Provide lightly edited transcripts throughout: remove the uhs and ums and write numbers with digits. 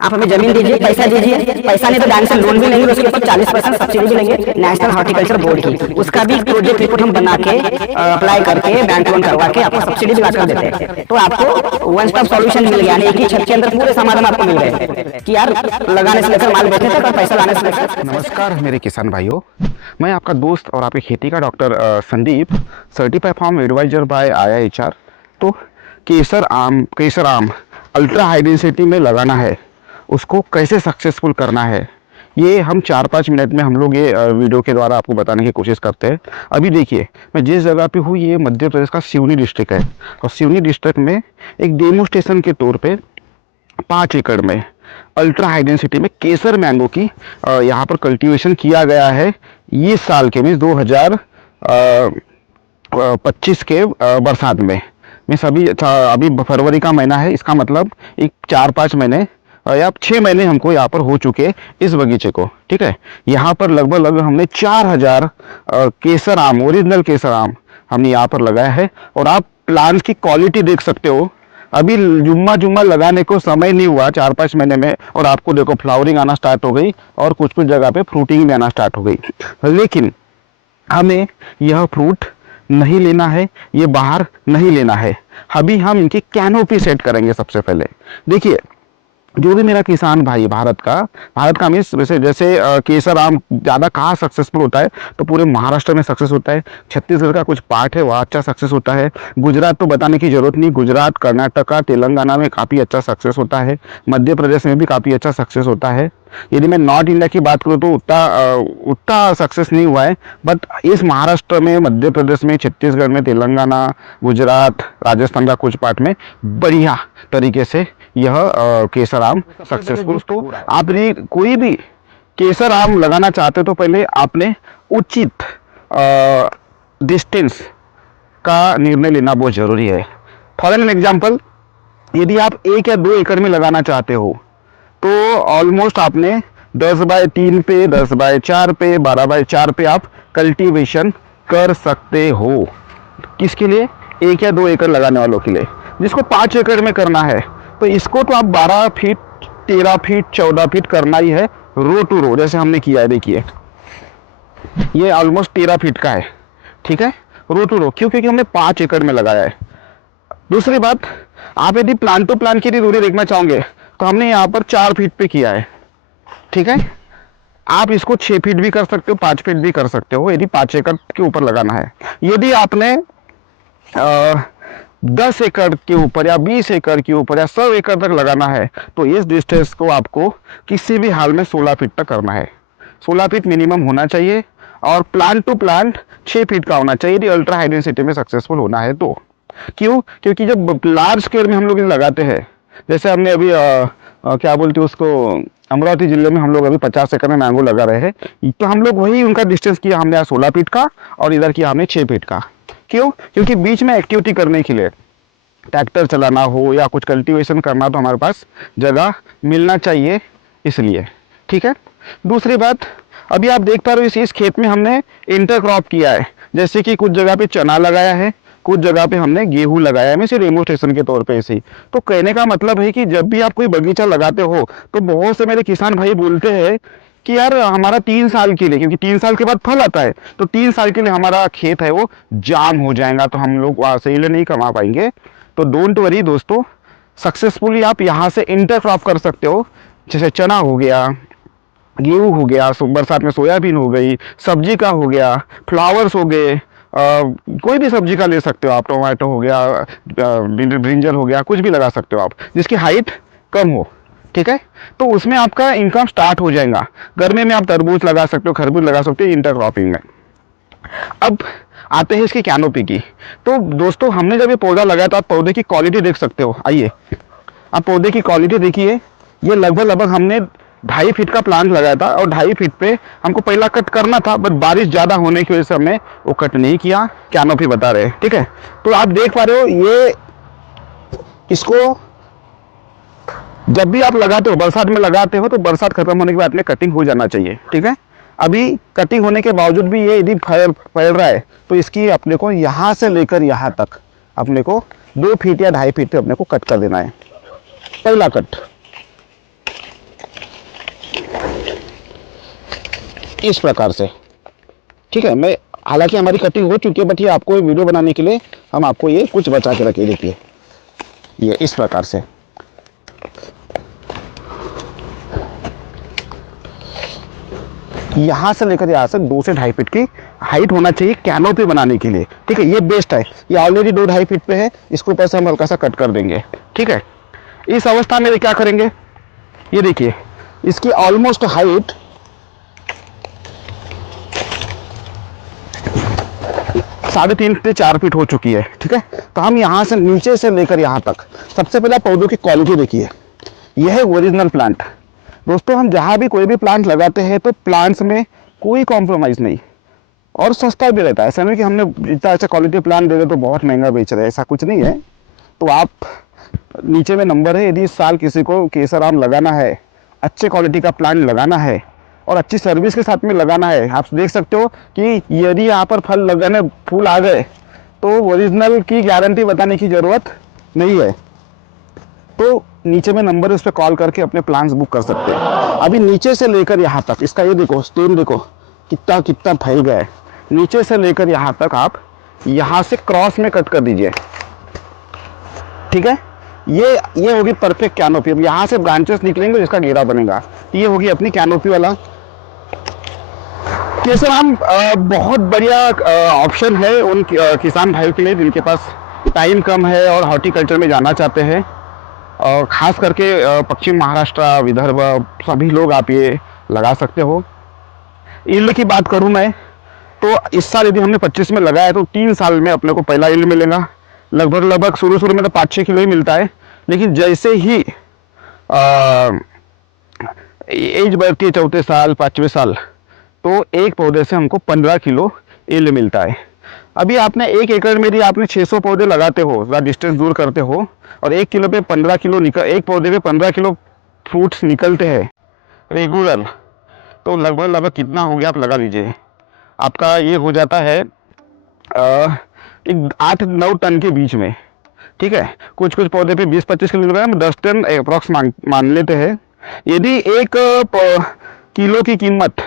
आप हमें जमीन दीजिए, पैसा दीजिए, पैसा नहीं तो बैंक से लोन भी लेंगे, उसके ऊपर 40% सब्सिडी भी लेंगे नेशनल हॉर्टिकल्चर बोर्ड की। उसका भी प्रोजेक्ट रिपोर्ट हम बना के अप्लाई करके बैंक लोन करवा के आपको सब्सिडी दिला कर देते हैं। तो आपको वन स्टॉप सॉल्यूशन मिल गया, एक ही छत के अंदर पूरे समाधान आपको मिल गए कि यार लगाने से लेकर माल बेचने तक और पैसा लाने से लेकर। नमस्कार मेरे किसान भाइयों, मैं आपका दोस्त और आपकी खेती का doctor Sandeep, certified farm advisor by IIHR। तो केसर आम अल्ट्रा हाई डेंसिटी में लगाना है, उसको कैसे सक्सेसफुल करना है, ये हम 4-5 मिनट में हम लोग ये वीडियो के द्वारा आपको बताने की कोशिश करते हैं। अभी देखिए, मैं जिस जगह पे हूँ ये मध्य प्रदेश का सिवनी डिस्ट्रिक्ट है, और सिवनी डिस्ट्रिक्ट में एक डेमोस्ट्रेशन के तौर पे 5 एकड़ में अल्ट्रा हाई डेंसिटी में केसर मैंगो की यहाँ पर कल्टीवेशन किया गया है। ये साल के मीन्स 2025 के बरसात में मीन्स अभी फरवरी का महीना है, इसका मतलब एक 4-5 महीने या 6 महीने हमको यहाँ पर हो चुके इस बगीचे को। ठीक है, यहाँ पर लगभग हमने 4000 केसर आम, ओरिजिनल केसर आम हमने यहाँ पर लगाया है। और आप प्लांट्स की क्वालिटी देख सकते हो, अभी जुम्मा लगाने को समय नहीं हुआ 4-5 महीने में, और आपको देखो फ्लावरिंग आना स्टार्ट हो गई और कुछ जगह पे फ्रूटिंग भी आना स्टार्ट हो गई। लेकिन हमें यह फ्रूट नहीं लेना है, ये बाहर नहीं लेना है। अभी हम इनकी कैनोपी सेट करेंगे। सबसे पहले देखिए, जो भी मेरा किसान भाई भारत का मीन्स जैसे केसर आम ज़्यादा कहाँ सक्सेसफुल होता है, तो पूरे महाराष्ट्र में सक्सेस होता है, छत्तीसगढ़ का कुछ पार्ट है वहाँ अच्छा सक्सेस होता है, गुजरात तो बताने की जरूरत नहीं, गुजरात, कर्नाटका, तेलंगाना में काफ़ी अच्छा सक्सेस होता है, मध्य प्रदेश में भी काफ़ी अच्छा सक्सेस होता है। यदि मैं नॉर्थ इंडिया की बात करूँ तो उतना सक्सेस नहीं हुआ है, बट इस महाराष्ट्र में, मध्य प्रदेश में, छत्तीसगढ़ में, तेलंगाना, गुजरात, राजस्थान का कुछ पार्ट में बढ़िया तरीके से यह केसर आम सक्सेसफुल। तो आपने कोई भी केसर आम लगाना चाहते हो तो पहले आपने उचित डिस्टेंस का निर्णय लेना बहुत जरूरी है। फॉर एन एग्जाम्पल, यदि आप 1 या 2 एकड़ में लगाना चाहते हो तो ऑलमोस्ट आपने 10x3 पे, 10x4 पे, 12x4 पे आप कल्टीवेशन कर सकते हो। किसके लिए? 1 या 2 एकड़ लगाने वालों के लिए। जिसको 5 एकड़ में करना है तो इसको तो आप 12 फीट, 13 फीट, 14 फीट करना ही है, रो टू रो, जैसे हमने किया है। देखिए ये ऑलमोस्ट 13 फीट का है। ठीक है, रो टू रो, क्यों? क्योंकि हमने 5 एकड़ में लगाया है। दूसरी बात, आप यदि प्लांट टू प्लांट की दूरी देखना चाहोगे तो हमने यहाँ पर 4 फीट पे किया है। ठीक है, आप इसको 6 फीट भी कर सकते हो, 5 फीट भी कर सकते हो, यदि 5 एकड़ के ऊपर लगाना है। यदि आपने 10 एकड़ के ऊपर या 20 एकड़ के ऊपर या 100 एकड़ तक लगाना है तो इस डिस्टेंस को आपको किसी भी हाल में 16 फीट तक करना है। 16 फीट मिनिमम होना चाहिए, और प्लांट टू प्लांट 6 फीट का होना चाहिए यदि अल्ट्रा हाई डेंसिटी में सक्सेसफुल होना है तो। क्यों? क्योंकि जब लार्ज स्केल में हम लोग लगाते हैं, जैसे हमने अभी क्या बोलते हैं उसको, अमरावती जिले में हम लोग अभी 50 एकड़ में मैंगो लगा रहे हैं, तो हम लोग वही उनका डिस्टेंस किया हमने, यहाँ 16 फीट का और इधर किया हमने 6 फीट का। क्यों? क्योंकि बीच में एक्टिविटी करने के लिए, ट्रैक्टर चलाना हो या कुछ कल्टीवेशन करना, तो हमारे पास जगह मिलना चाहिए, इसलिए। ठीक है, दूसरी बात, अभी आप देख पा रहे हो इस खेत में हमने इंटरक्रॉप किया है, जैसे कि कुछ जगह पे चना लगाया है, कुछ जगह पे हमने गेहूं लगाया है, मैं सिर्फ डेमोस्ट्रेशन के तौर पे ऐसे ही। तो कहने का मतलब है कि जब भी आप कोई बगीचा लगाते हो तो बहुत से मेरे किसान भाई बोलते हैं कि यार हमारा 3 साल के लिए, क्योंकि 3 साल के बाद फल आता है, तो 3 साल के लिए हमारा खेत है वो जाम हो जाएगा, तो हम लोग वहाँ से नहीं कमा पाएंगे। तो डोंट वरी दोस्तों, सक्सेसफुली आप यहाँ से इंटरक्रॉप कर सकते हो। जैसे चना हो गया, गेहूँ हो गया, बरसात में सोयाबीन हो गई, सब्जी का हो गया, फ्लावर्स हो गए, कोई भी सब्जी का ले सकते हो आप, टोमेटो हो गया, ब्रिंजल हो गया, कुछ भी लगा सकते हो आप जिसकी हाइट कम हो। ठीक है, तो उसमें आपका इनकम स्टार्ट हो जाएगा। गर्मी में आप तरबूज लगा सकते हो, खरबूज लगा सकते हो इंटरक्रॉपिंग में। अब आते हैं इसकी कैनोपी की। तो दोस्तों, हमने जब ये पौधा लगाया तो आप पौधे की क्वालिटी देख सकते हो। आइए आप पौधे की क्वालिटी देखिए। ये लगभग हमने 2.5 फीट का प्लांट लगाया था, और 2.5 फीट पे हमको पहला कट करना था, बट बारिश ज़्यादा होने की वजह से हमने वो कट नहीं किया। कैनोपी बता रहे हैं। ठीक है, तो आप देख पा रहे हो, ये इसको जब भी आप लगाते हो, बरसात में लगाते हो, तो बरसात खत्म होने के बाद में कटिंग हो जाना चाहिए। ठीक है, अभी कटिंग होने के बावजूद भी ये यदि फैल रहा है तो इसकी अपने को यहाँ से लेकर यहाँ तक अपने को 2 फीट या 2.5 फीट पे अपने को कट कर देना है। पहला कट, इस प्रकार से। ठीक है, मैं हालांकि हमारी कटिंग हो चुकी है, बट ये आपको एक वीडियो बनाने के लिए हम आपको ये कुछ बचा के रखे। देखिए ये इस प्रकार से। यहाँ से लेकर यहाँ से 2 से 2.5 फीट की हाइट होना चाहिए कैनोपी बनाने के लिए। ठीक है, ये बेस्ट है। ये ऑलरेडी 2-2.5 फीट पे है, इसको ऊपर से हम हल्का सा कट कर देंगे। ठीक है, इस अवस्था में क्या करेंगे, ये देखिए इसकी ऑलमोस्ट हाइट 3.5 से 4 फीट हो चुकी है। ठीक है, तो हम यहाँ से नीचे से लेकर यहाँ तक सबसे पहले पौधों की क्वालिटी देखिए। यह है ओरिजिनल प्लांट। दोस्तों, हम जहाँ भी कोई भी प्लांट लगाते हैं तो प्लांट्स में कोई कॉम्प्रोमाइज़ नहीं, और सस्ता भी रहता है। ऐसा नहीं कि हमने इतना अच्छा क्वालिटी प्लांट दे रहे तो बहुत महंगा बेच रहे हैं, ऐसा कुछ नहीं है। तो आप नीचे में नंबर है, यदि इस साल किसी को केसर आम लगाना है, अच्छे क्वालिटी का प्लांट लगाना है और अच्छी सर्विस के साथ में लगाना है, आप देख सकते हो कि यदि यहाँ पर फूल आ गए तो ओरिजिनल की गारंटी बताने की ज़रूरत नहीं है। तो नीचे में नंबर है, उस पर कॉल करके अपने प्लान्स बुक कर सकते हैं। अभी नीचे से लेकर यहाँ तक इसका ये देखो स्टेम, देखो कितना कितना फैल गया है। नीचे से लेकर यहाँ तक आप यहाँ से क्रॉस में कट कर दीजिए। ठीक है, ये होगी परफेक्ट कैनोपी। अब यहाँ से ब्रांचेस निकलेंगे जिसका घेरा बनेगा। ये होगी अपनी कैनोपी वाला केसर आम। बहुत बढ़िया ऑप्शन है उन किसान भाइयों के लिए जिनके पास टाइम कम है और हॉर्टिकल्चर में जाना चाहते हैं। और ख़ास करके पश्चिम महाराष्ट्र, विदर्भ, सभी लोग आप ये लगा सकते हो। ईल्ड की बात करूँ मैं तो इस साल यदि हमने 25 में लगाया तो 3 साल में अपने को पहला ईल्ड मिलेगा। लगभग शुरू में तो 5-6 किलो ही मिलता है, लेकिन जैसे ही एज बढ़ती है, 4 साल 5वें साल, तो एक पौधे से हमको 15 किलो ईल्ड मिलता है। अभी आपने 1 एकड़ में यदि आपने 600 पौधे लगाते हो, ज़्यादा डिस्टेंस दूर करते हो, और 1 किलो पे 15 किलो एक पौधे पे 15 किलो फ्रूट्स निकलते हैं रेगुलर, तो लगभग कितना हो गया आप लगा लीजिए। आपका ये हो जाता है एक 8-9 टन के बीच में। ठीक है, कुछ पौधे पे 20-25 किलो निकल, 10 टन अप्रॉक्स मान लेते हैं। यदि 1 किलो की कीमत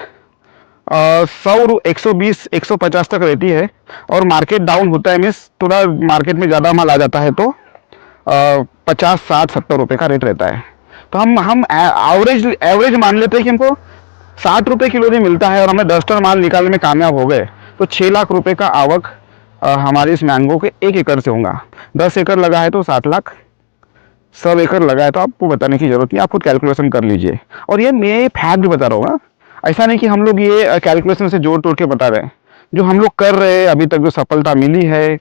100, 120, 150 तक रहती है और मार्केट डाउन होता है, मीन्स थोड़ा मार्केट में ज़्यादा माल आ जाता है, तो 50, 60, 70 रुपये का रेट रहता है। तो हम एवरेज मान लेते हैं कि हमको 60 रुपये किलो भी मिलता है और हमें 10 टन माल निकालने में कामयाब हो गए तो 6 लाख रुपए का आवक हमारी इस मैंगो के 1 एकड़ से होगा। 10 एकड़ लगा है तो 7 लाख, 100 एकड़ लगा है तो आपको बताने की जरूरत नहीं, आप खुद कैलकुलेशन कर लीजिए। और ये मैं फैक्ट भी बता रहा हूँ, ऐसा नहीं कि हम लोग ये कैलकुलेशन से जोड़ तोड़ के बता रहे हैं। जो हम लोग कर रहे हैं अभी तक, जो सफलता मिली है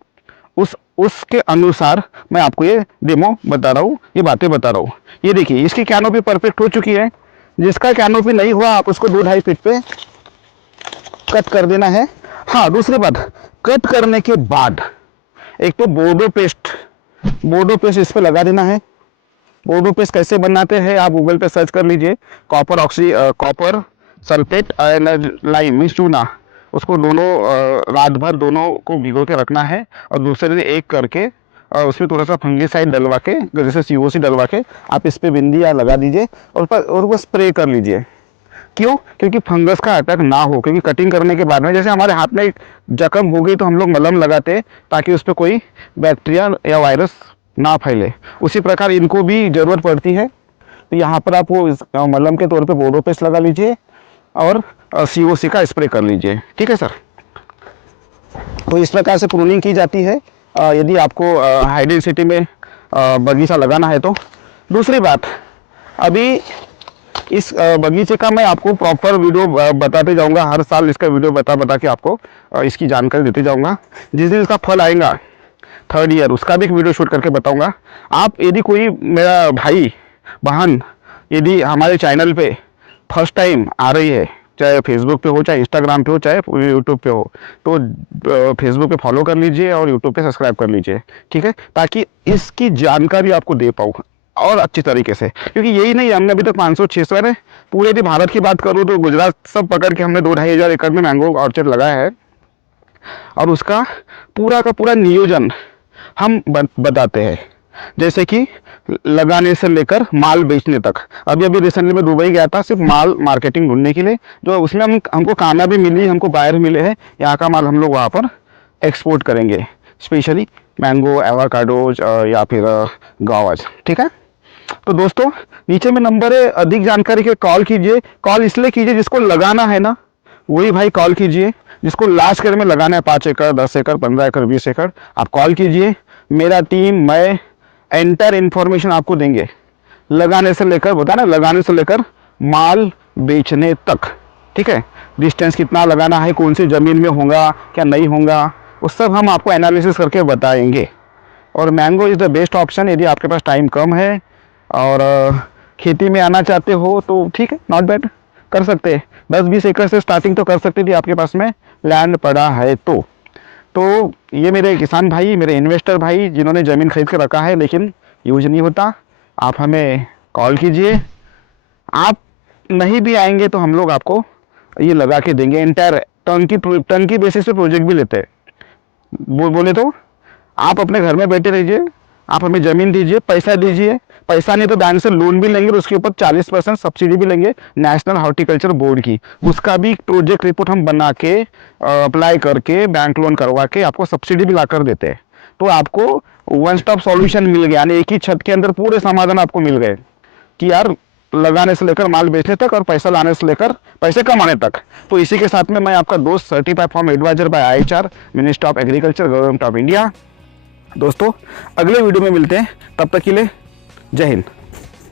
उसके अनुसार मैं आपको ये डेमो बता रहा हूँ, ये बातें बता रहा हूँ। ये देखिए इसकी कैनोपी परफेक्ट हो चुकी है। जिसका कैनोपी नहीं हुआ आप उसको 2-2.5 फीट पे कट कर देना है। हाँ, दूसरी बात, कट करने के बाद एक तो बोर्डो पेस्ट इस पे लगा देना है। बोर्डो पेस्ट कैसे बनाते हैं आप गूगल पे सर्च कर लीजिए। Copper sulphate and lime mix चूना, उसको दोनों रात भर दोनों को भिगो के रखना है और दूसरे दिन एक करके उसमें थोड़ा सा फंगीसाइड डलवा के, जैसे COC डलवा के आप इस पे बिंदी या लगा दीजिए और वो स्प्रे कर लीजिए। क्यों? क्योंकि फंगस का अटैक ना हो। क्योंकि कटिंग करने के बाद में जैसे हमारे हाथ में जख्म हो गई तो हम लोग मलम लगाते हैं ताकि उस पर कोई बैक्टीरिया या वायरस ना फैले, उसी प्रकार इनको भी ज़रूरत पड़ती है। तो यहाँ पर आप वो मलम के तौर पे बोर्डो पेस्ट लगा लीजिए और COC का स्प्रे कर लीजिए। ठीक है सर, तो इस प्रकार से प्रूनिंग की जाती है यदि आपको हाई डेंसिटी में बगीचा लगाना है तो। दूसरी बात, अभी इस बगीचे का मैं आपको प्रॉपर वीडियो बताते जाऊंगा, हर साल इसका वीडियो बता के आपको इसकी जानकारी देते जाऊंगा। जिस दिन इसका फल आएगा 3rd ईयर, उसका भी एक वीडियो शूट करके बताऊंगा। आप यदि कोई मेरा भाई बहन यदि हमारे चैनल पे फर्स्ट टाइम आ रही है, चाहे फेसबुक पे हो, चाहे इंस्टाग्राम पे हो, चाहे यूट्यूब पे हो, तो फेसबुक पे फॉलो कर लीजिए और यूट्यूब पे सब्सक्राइब कर लीजिए। ठीक है, ताकि इसकी जानकारी आपको दे पाऊँ और अच्छी तरीके से। क्योंकि यही नहीं, हमने अभी तक 500-600 है, पूरे यदि भारत की बात करूँ तो गुजरात सब पकड़ के हमने 2-2.5 हज़ार एकड़ में मैंगो ऑर्चर्ड लगाया है और उसका पूरा का पूरा नियोजन हम बताते हैं। जैसे कि लगाने से लेकर माल बेचने तक। अभी अभी रिसेंटली मैं दुबई गया था सिर्फ माल मार्केटिंग ढूंढने के लिए, जो उसमें हमको कामयाबी मिली, हमको बायर मिले हैं। यहाँ का माल हम लोग वहाँ पर एक्सपोर्ट करेंगे, स्पेशली मैंगो, एवोकाडोज या फिर गावाज। ठीक है, तो दोस्तों नीचे में नंबर है, अधिक जानकारी के कॉल कीजिए। कॉल इसलिए कीजिए जिसको लगाना है ना वही भाई कॉल कीजिए, जिसको लास्ट ईयर में लगाना है 5 एकड़, 10 एकड़, 15 एकड़, 20 एकड़, आप कॉल कीजिए। मेरा टीम, मैं एंटर इन्फॉर्मेशन आपको देंगे, लगाने से लेकर, बताना, लगाने से लेकर माल बेचने तक। ठीक है, डिस्टेंस कितना लगाना है, कौन सी ज़मीन में होगा, क्या नहीं होगा, वो सब हम आपको एनालिसिस करके बताएंगे। और mango is the best option यदि आपके पास टाइम कम है और खेती में आना चाहते हो तो ठीक है, नॉट बैड, कर सकते हैं। 10-20 एकड़ से स्टार्टिंग तो कर सकते थे, आपके पास में लैंड पड़ा है तो ये मेरे किसान भाई, मेरे इन्वेस्टर भाई जिन्होंने ज़मीन खरीद कर रखा है लेकिन यूज नहीं होता, आप हमें कॉल कीजिए। आप नहीं भी आएंगे तो हम लोग आपको ये लगा के देंगे। एंटायर टर्नकी बेसिस पे प्रोजेक्ट भी लेते हैं। बोले तो आप अपने घर में बैठे रहिए, आप हमें ज़मीन दीजिए, पैसा दीजिए, पैसा नहीं तो बैंक से लोन भी लेंगे और उसके ऊपर 40% सब्सिडी भी लेंगे नेशनल हॉर्टिकल्चर बोर्ड की। उसका भी प्रोजेक्ट रिपोर्ट हम बना के अप्लाई करके बैंक लोन करवा के आपको सब्सिडी भी ला कर देते हैं। तो आपको वन स्टॉप सॉल्यूशन मिल गया, यानी एक ही छत के अंदर पूरे समाधान आपको मिल गए कि यार लगाने से लेकर माल बेचने तक और पैसा लाने से लेकर पैसे कमाने तक। तो इसी के साथ में मैं आपका दोस्त, certified farm advisor by IHR, ministry of agriculture, government of India. दोस्तों अगले वीडियो में मिलते हैं, तब तक के लिए जय हिंद।